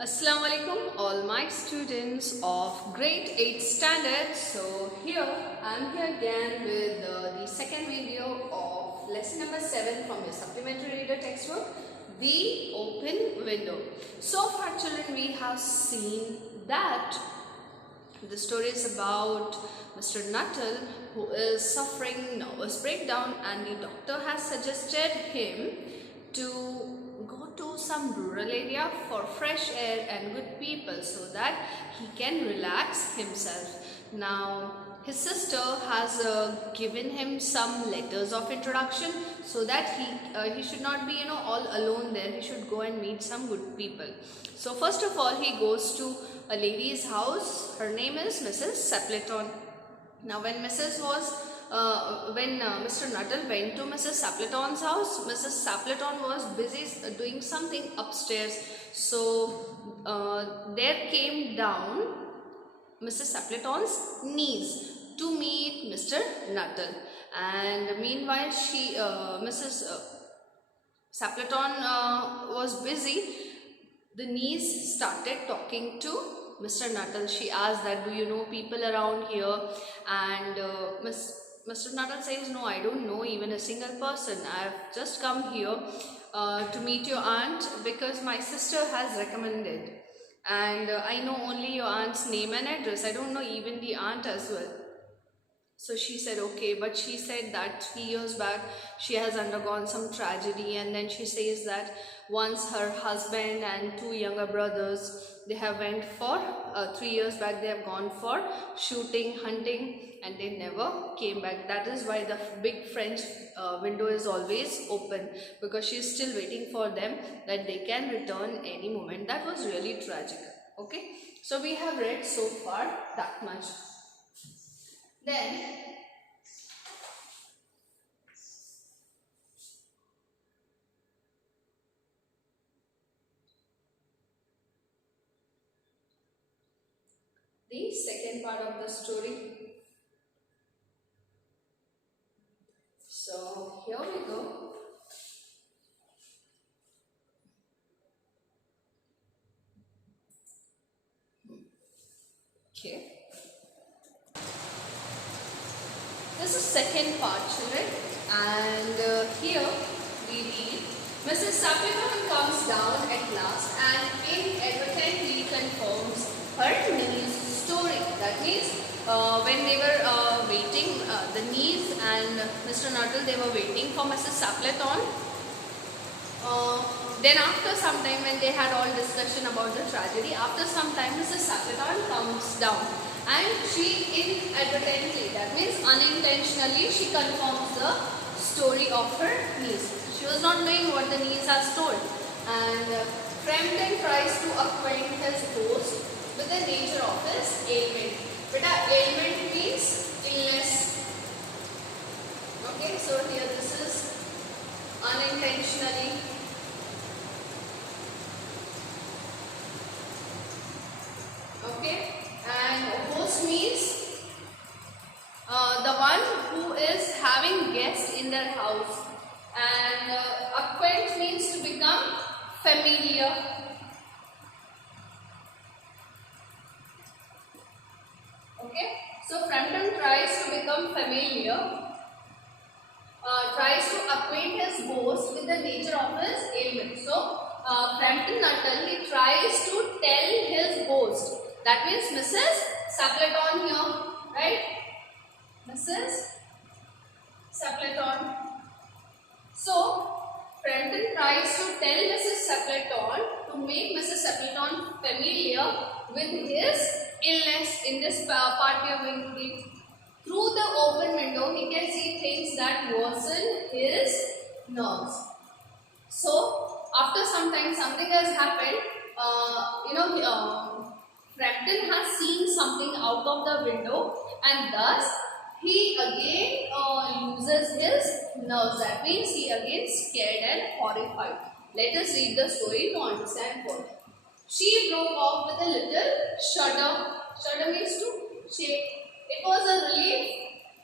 Assalamu alaikum all my students of grade 8 standard. So here I am here again with the second video of lesson number 7 from your supplementary reader textbook, The Open Window. So far children, we have seen that the story is about Mr. Nuttall, who is suffering nervous breakdown, and the doctor has suggested him to go to some rural area for fresh air and good people so that he can relax himself. Now his sister has given him some letters of introduction so that he should not be all alone there. He should go and meet some good people. So first of all, he goes to a lady's house. Her name is Mrs. Sapleton. Now when Mr. Nuttall went to Mrs. Sapleton's house, Mrs. Sapleton was busy doing something upstairs. So there came down Mrs. Sapleton's niece to meet Mr. Nuttall, and meanwhile Mrs. Sapleton was busy. The niece started talking to Mr. Nuttall. She asked that, do you know people around here? And Mr. Nuttall says, no, I don't know even a single person. I've just come here to meet your aunt because my sister has recommended. And I know only your aunt's name and address. I don't know even the aunt as well. So she said, okay, but she said that 3 years back she has undergone some tragedy, and then she says that once her husband and 2 younger brothers, they have went for 3 years back, they have gone for shooting, hunting, and they never came back. That is why the big French window is always open, because she is still waiting for them that they can return any moment. That was really tragic. Okay, so we have read so far that much. Then the second part of the story. So here we go. Okay. This is second part, children, and here we read, Mrs. Sapleton comes down at last and inadvertently confirms her niece's story. That means when they were waiting, the niece and Mr. Nuttall, they were waiting for Mrs. Sapleton. Then after some time, when they had all discussion about the tragedy, after some time Mrs. Sapleton comes down. And she inadvertently, that means unintentionally, she confirms the story of her niece. She was not knowing what the niece has told. And Frampton tries to acquaint his host with the nature of his ailment. But ailment means illness. Okay, so here this is unintentionally. Okay. And host means the one who is having guests in their house, and acquaint means to become familiar. Okay, so Frampton tries to become familiar, tries to acquaint his host with the nature of his ailment. So Frampton Nuttall, he tries to tell his host. That means Mrs. Sapleton here, right? Mrs. Sapleton. So, Frampton tries to tell Mrs. Sapleton to make Mrs. Sapleton familiar with his illness. In this part we are going to read. Through the open window, he can see things that worsen his nerves. So, after some time, something has happened. Frampton has seen something out of the window, and thus he again loses his nerves. That means he again scared and horrified. Let us read the story to understand further. She broke off with a little shudder. Shudder means to shake. It was a relief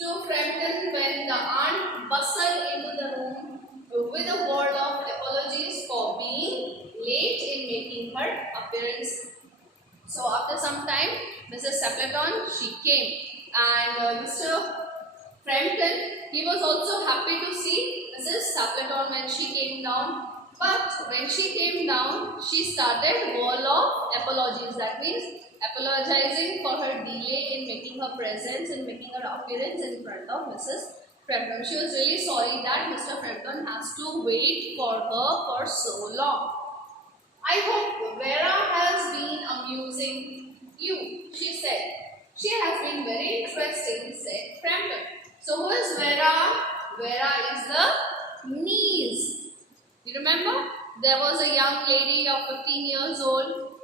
to Frampton when the aunt bustled into the room with a word of apologies for being late in making her appearance. So after some time, Mrs. Stapleton, she came, and Mr. Frampton, he was also happy to see Mrs. Stapleton when she came down. But when she came down, she started wall of apologies. That means apologizing for her delay in making her presence and making her appearance in front of Mrs. Frampton. She was really sorry that Mr. Frampton has to wait for her for so long. I hope Vera has been amusing you, she said. She has been very interesting, said Frampton. So who is Vera? Vera is the niece. You remember? There was a young lady of 15 years old,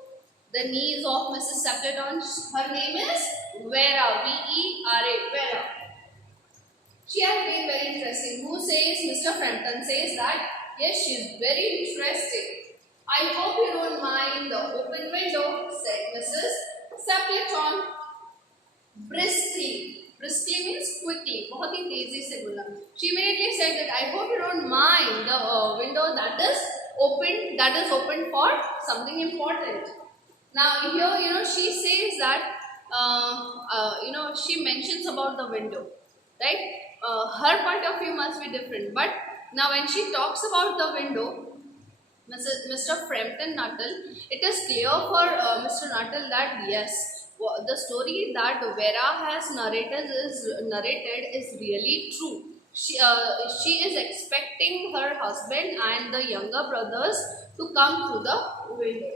the niece of Mrs. Stapleton. Her name is Vera, V-E-R-A, Vera. She has been very interesting. Who says? Mr. Frampton says that, yes, she is very interesting. I hope you don't mind the open window, said Mrs. Stapleton briskly. Briskly means quickly. बहुत ही तेजी से बोला. She immediately said that I hope you don't mind the window that is open. That is open for something important. Now here, she says that she mentions about the window, right? Her point of view must be different. But now when she talks about the window, Mr. Frampton Nuttall, it is clear for Mr. Nuttall that yes, the story that Vera has narrated is really true. She is expecting her husband and the younger brothers to come through the window.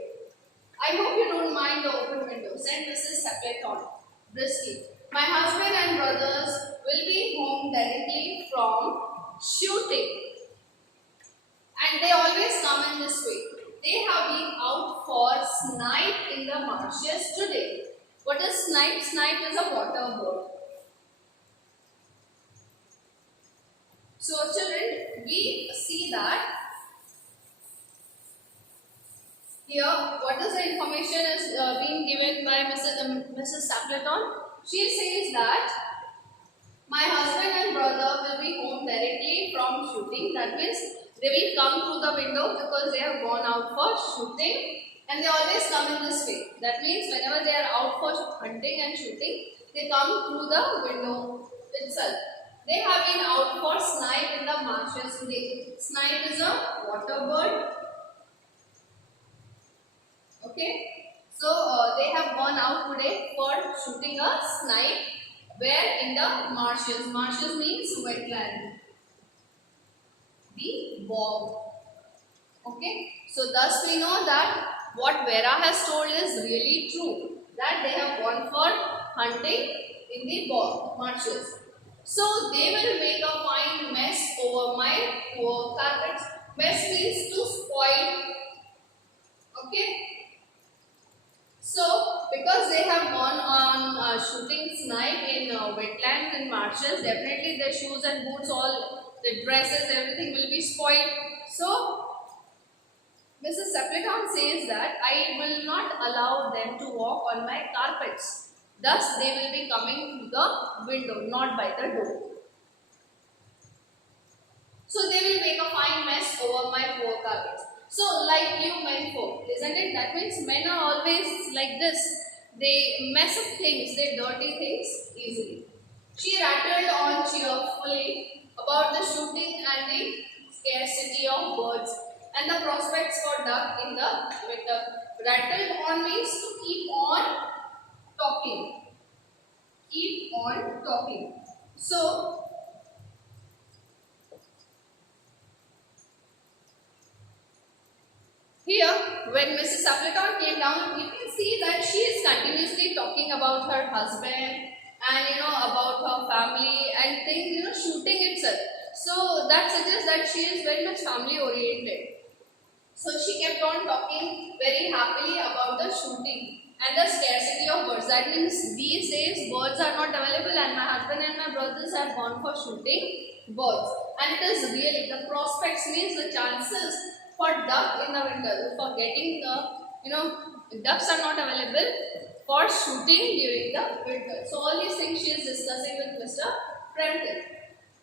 I hope you don't mind the open window, said Mrs. Stapleton briskly. My husband and brothers will be home directly from shooting. And they always come in this way. They have been out for snipe in the marshes today. What is snipe? Snipe is a water bird. So children, we see that here what is the information is being given by Mrs. Stapleton. She says that my husband and brother will be home directly from shooting. That means they will come through the window because they have gone out for shooting, and they always come in this way. That means whenever they are out for hunting and shooting, they come through the window itself. They have been out for snipe in the marshes today. Snipe is a water bird. Okay. So they have gone out today for shooting a snipe. Where? In the marshes. Marshes means wetland. The bog. Okay. So thus we know that what Vera has told is really true. That they have gone for hunting in the bog, marshes. So they will make a fine mess over my poor carpets. Mess means to spoil. Okay. So because they have gone on shooting snipe in wetlands and marshes, definitely their shoes and boots, all the dresses, everything will be spoiled. So Mrs. Stapleton says that I will not allow them to walk on my carpets. Thus they will be coming through the window, not by the door. So they will make a fine mess over my poor carpets. So like you men folk, isn't it? That means men are always like this. They mess up things, they dirty things easily. She rattled on cheerfully about the shooting and the scarcity of birds and the prospects for duck in the winter. Rattled on means to keep on talking. Keep on talking. So here, when Mrs. Stapleton came down, you can see that she is continuously talking about her husband and about her family and things, shooting itself. So that suggests that she is very much family oriented. So she kept on talking very happily about the shooting and the scarcity of birds. That means these days birds are not available, and my husband and my brothers have gone for shooting birds. And it is really, the prospects means the chances for duck in the winter, for getting ducks are not available for shooting during the winter. So all these things she is discussing with Mr. Frampton.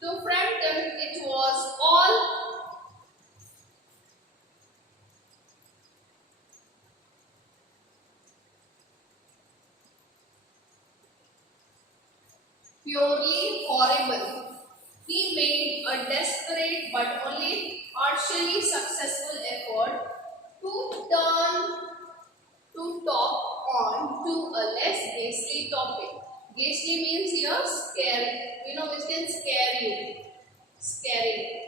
To Frampton, it was all purely horrible. He made a desperate but only partially successful effort to turn to talk on to a less ghastly topic. Ghastly means here scary, which can scare you. Scary.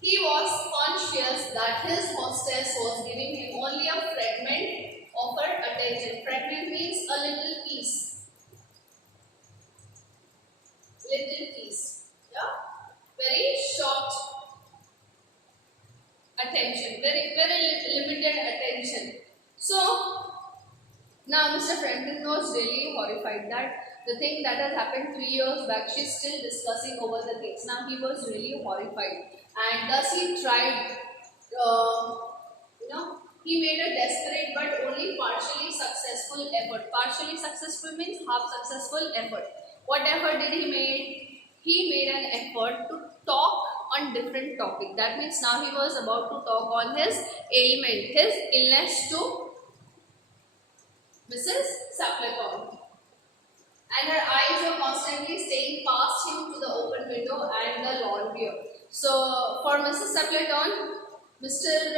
He was conscious that his hostess was giving him only a fragment of her attention. Fragment means a little piece. Little piece. Yeah? Very short attention. Very limited attention. So, now Mr. Franklin was really horrified that the thing that has happened 3 years back, she's still discussing over the case. Now he was really horrified, and thus he tried, he made a desperate but only partially successful effort. Partially successful means half successful effort. What effort did he make? He made an effort to talk on different topic. That means now he was about to talk on his ailment, his illness to Mrs. Sapleton, and her eyes were constantly staying past him to the open window and the lawn view. So, for Mrs. Sapleton, Mr.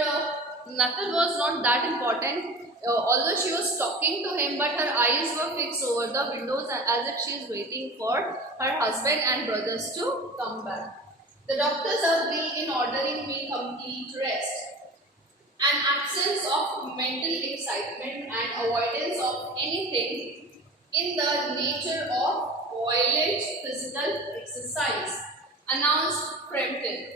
Nuttall was not that important. Although she was talking to him, but her eyes were fixed over the windows as if she is waiting for her husband and brothers to come back. The doctors agree in ordering me complete rest. An absence of mental excitement and avoidance of anything in the nature of violent physical exercise, announced Frampton.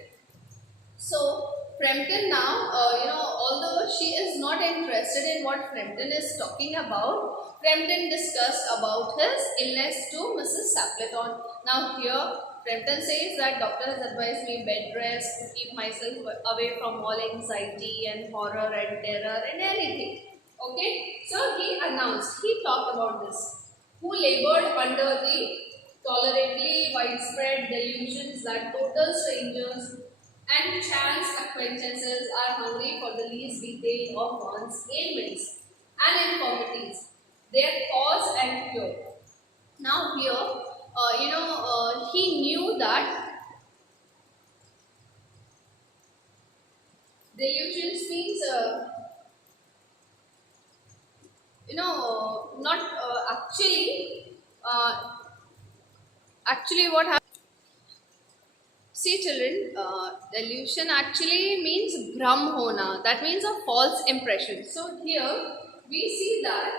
So, Frampton now, although she is not interested in what Frampton is talking about, Frampton discussed about his illness to Mrs. Sapleton. Now here, Frampton says that doctor has advised me bed rest to keep myself away from all anxiety and horror and terror and anything. Okay, so he announced, he talked about this, who labored under the tolerably widespread delusions that total strangers and chance acquaintances are hungry for the least detail of one's ailments and infirmities, their cause and cure. Now here, he knew that delusions means, not actually what happens. See children, delusion actually means bhram hona. That means a false impression. So here we see that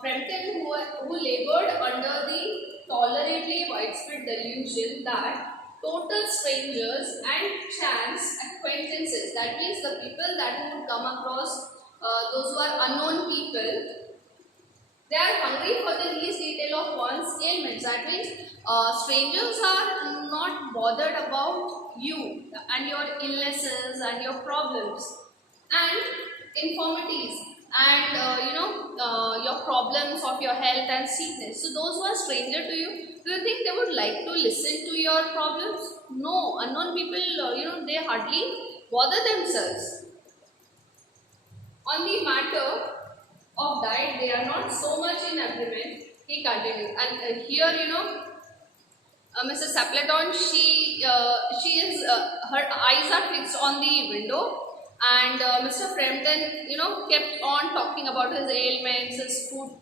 Frampton who labored under the tolerably widespread delusion that total strangers and chance acquaintances, that means the people that he would come across, those who are unknown people, they are hungry for the least detail of one's ailments. That means strangers are not bothered about you and your illnesses and your problems and infirmities and your problems of your health and sickness. So those who are stranger to you, do you think they would like to listen to your problems? No, unknown people, they hardly bother themselves. On the matter of diet, they are not so much in agreement. He continued, and here Mrs. Sapleton, she is her eyes are fixed on the window, and Mr. Frampton, kept on talking about his ailments, his food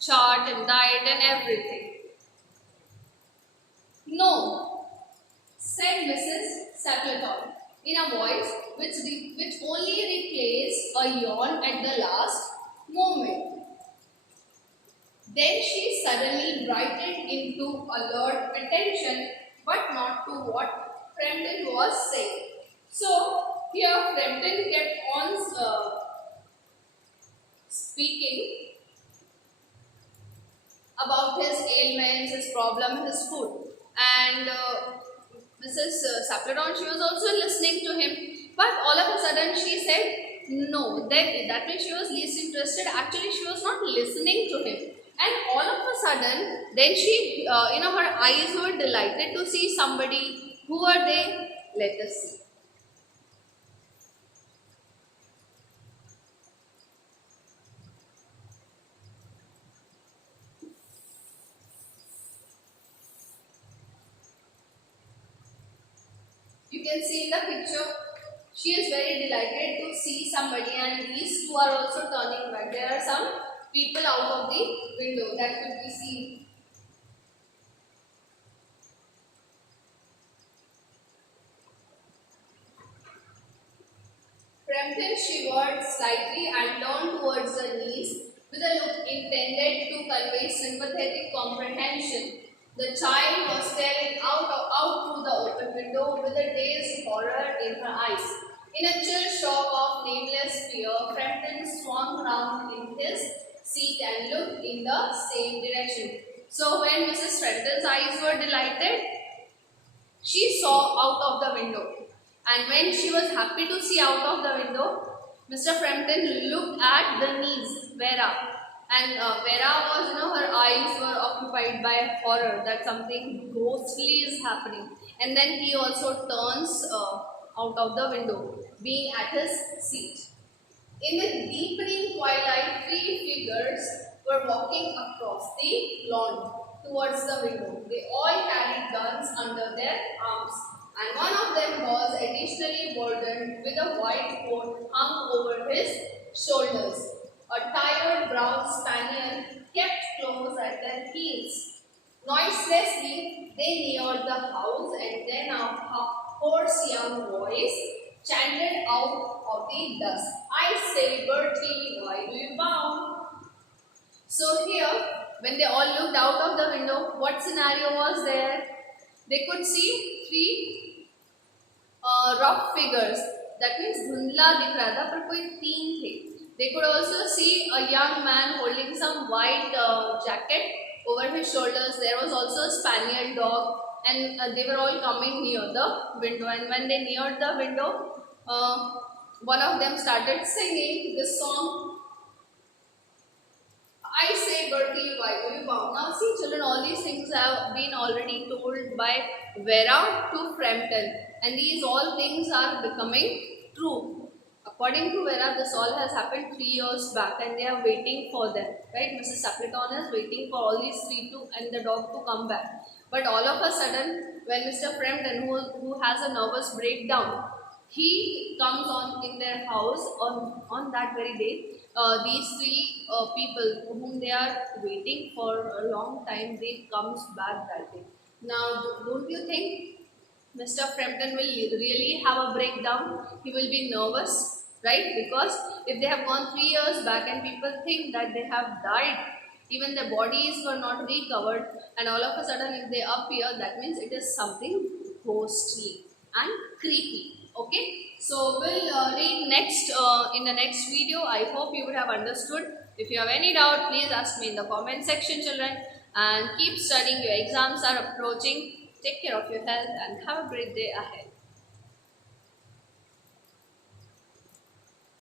chart and diet and everything. No, said Mrs. Sapleton in a voice which only replaced a yawn at the last moment. Then she suddenly brightened into alert attention, but not to what Frampton was saying. So here Frampton kept on speaking about his ailments, his problem, his food, and Mrs. Sapleton, she was also listening to him, but all of a sudden she said no. That means she was least interested. Actually, she was not listening to him. And all of a sudden, then she, her eyes were delighted to see somebody. Who are they? Let us see. can see in the picture, she is very delighted to see somebody, and these two are also turning back. There are some people out of the window that could be seen. Frampton shivered slightly and turned towards the niece with a look intended to convey sympathetic comprehension. The child was staring out through the open window with a dazed horror in her eyes. In a chill shock of nameless fear, Frampton swung round in his seat and looked in the same direction. So when Mrs. Frampton's eyes were delighted, she saw out of the window. And when she was happy to see out of the window, Mr. Frampton looked at the niece, Vera. And Vera was, her eyes were occupied by horror that something ghostly is happening. And then he also turns out of the window, being at his seat. In the deepening twilight, three figures were walking across the lawn towards the window. They all carried guns under their arms, and one of them was additionally burdened with a white coat hung over his shoulders. A tired brown spaniel kept close at their heels. Noiselessly, they neared the house, and then a hoarse young voice chanted out of the dusk, "I say, Bertie, why do you bow?" So here, when they all looked out of the window, what scenario was there? They could see three rough figures. That means धुंधला दिख रहा था, पर कोई तीन थे. They could also see a young man holding some white jacket over his shoulders. There was also a spaniel dog, and they were all coming near the window. And when they neared the window, one of them started singing this song, "I say, Bertie, why do you bow?" Now see children, all these things have been already told by Vera to Frampton, and these all things are becoming true. According to Vera, this all has happened 3 years back, and they are waiting for them, right? Mrs. Sappleton is waiting for all these three and the dog to come back. But all of a sudden, when Mr. Frampton, who has a nervous breakdown, he comes on in their house on that very day. These three people whom they are waiting for a long time, they comes back that day. Now, don't you think Mr. Frampton will really have a breakdown? He will be nervous, right? Because if they have gone 3 years back and people think that they have died, even their bodies were not recovered, and all of a sudden if they appear, that means it is something ghostly and creepy. Okay, so we'll read next in the next video. I hope you would have understood. If you have any doubt, please ask me in the comment section, children, and keep studying. Your exams are approaching. Take care of your health and have a great day ahead.